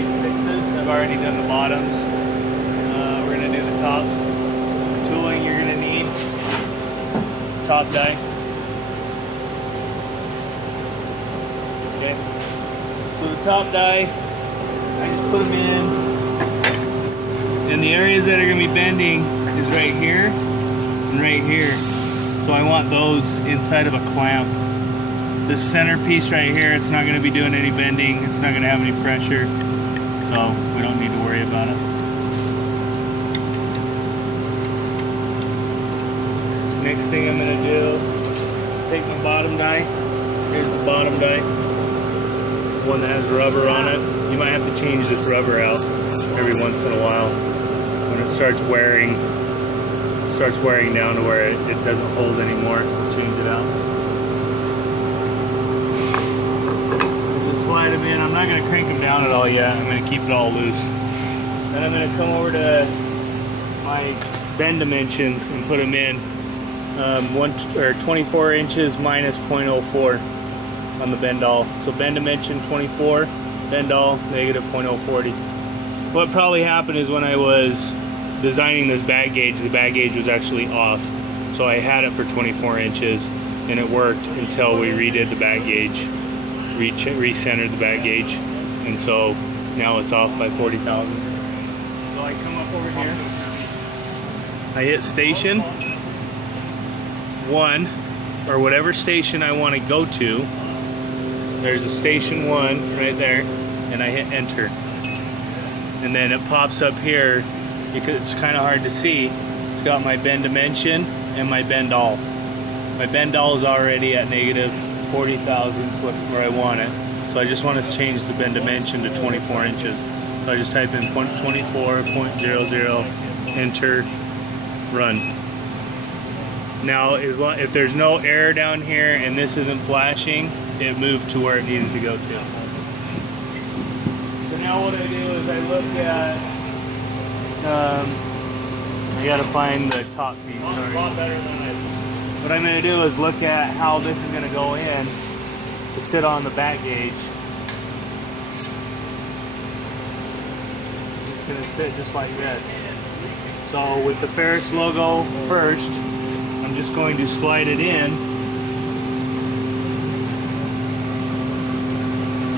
46s. I've already done the bottoms. We're going to do the tops. The tooling you're going to need. Top die. Okay. So the top die, I just put them in. And the areas that are going to be bending is right here and right here. So I want those inside of a clamp. This center piece right here, it's not going to be doing any bending. It's not going to have any pressure. So we don't need to worry about it. Next thing I'm going to do, take my bottom die. Here's the bottom die. One that has rubber on it. You might have to change this rubber out every once in a while. When it starts wearing down to where it doesn't hold anymore, change it out. Just slide them in. I'm not going to crank them down at all yet. I'm going to keep it all loose. Then I'm going to come over to my bend dimensions and put them in 24 inches minus 0.04 on the bend all. So bend dimension 24, bend all negative 0.040. What probably happened is when I was designing this bag gauge, the bag gauge was actually off. So I had it for 24 inches and it worked until we redid the bag gauge, recentered the bag gauge, and so now it's off by 40,000. So I come up over here, I hit station 1, or whatever station I want to go to. There's a station 1 right there, and I hit enter. And then it pops up here, because it's kind of hard to see. It's got my bend dimension and my bend all. My bend all is already at negative 40 thousandths where I want it. So I just want to change the bend dimension to 24 inches. So I just type in 24.00, enter, run. Now, if there's no error down here and this isn't flashing, it moved to where it needed to go to. So now what I do is I look at, I gotta find the top piece. Sorry. A lot better than what I'm gonna do is look at how this is gonna go in to sit on the back gauge. It's gonna sit just like this. So with the Ferreus logo first, I'm just going to slide it in.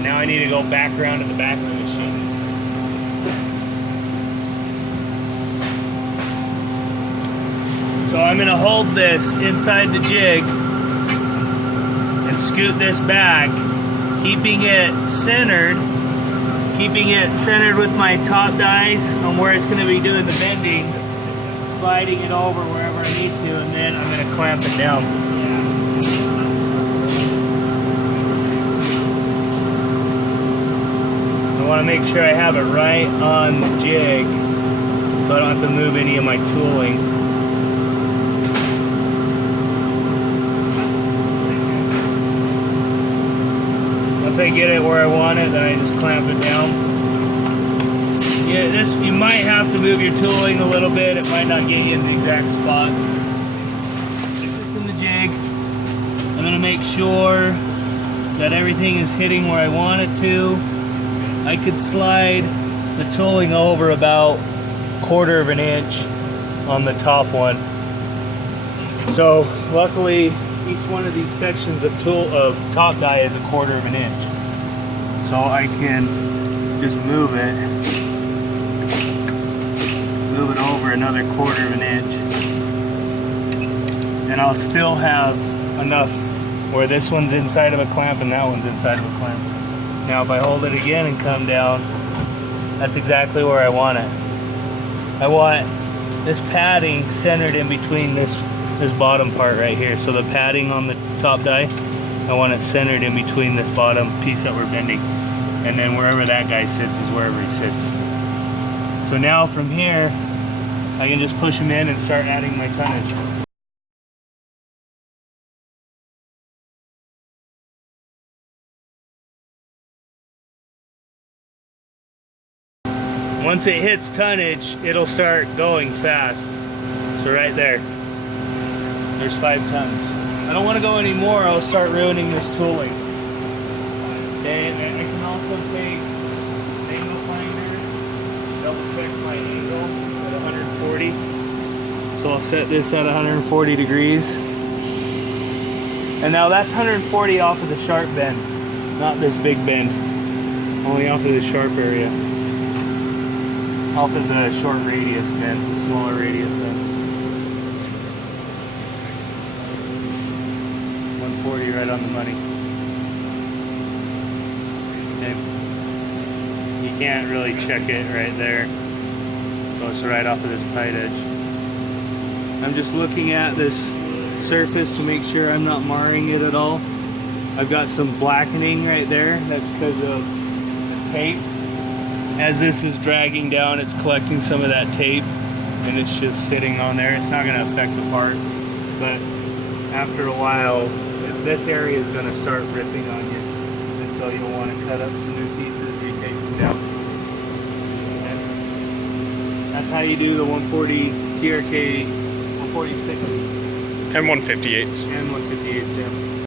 Now I need to go back around to the back of the machine. So I'm going to hold this inside the jig and scoot this back, keeping it centered with my top dies on where it's going to be doing the bending, sliding it over wherever I need to, and then I'm going to clamp it down. I want to make sure I have it right on the jig so I don't have to move any of my tooling. Once I get it where I want it, then I just clamp it down. Yeah, you might have to move your tooling a little bit. It might not get you in the exact spot. Stick this in the jig. I'm going to make sure that everything is hitting where I want it to. I could slide the tooling over about 1/4 of an inch on the top one. So luckily, each one of these sections of top die is 1/4 of an inch. So I can just move it over another 1/4 of an inch. And I'll still have enough where this one's inside of a clamp and that one's inside of a clamp. Now if I hold it again and come down, that's exactly where I want it. I want this padding centered in between this bottom part right here. So the padding on the top die, I want it centered in between this bottom piece that we're bending. And then wherever that guy sits is wherever he sits. So now from here, I can just push them in and start adding my tonnage. Once it hits tonnage, it'll start going fast. So right there, there's 5 tons. I don't want to go any more, I'll start ruining this tooling. And I can also take manual So I'll set this at 140 degrees. And now that's 140 off of the sharp bend, not this big bend. Only off of the sharp area. Off of the short radius bend, the smaller radius bend. 140 right on the money. Okay. You can't really check it right there. Goes right off of this tight edge. I'm just looking at this surface to make sure I'm not marring it at all. I've got some blackening right there. That's because of the tape. As this is dragging down, it's collecting some of that tape and it's just sitting on there. It's not going to affect the part, but after a while, this area is going to start ripping on you. And so you'll want to cut up some new pieces, retake them down. Okay. That's how you do the 140 TRK 146s. And 158s. And 158s, yeah.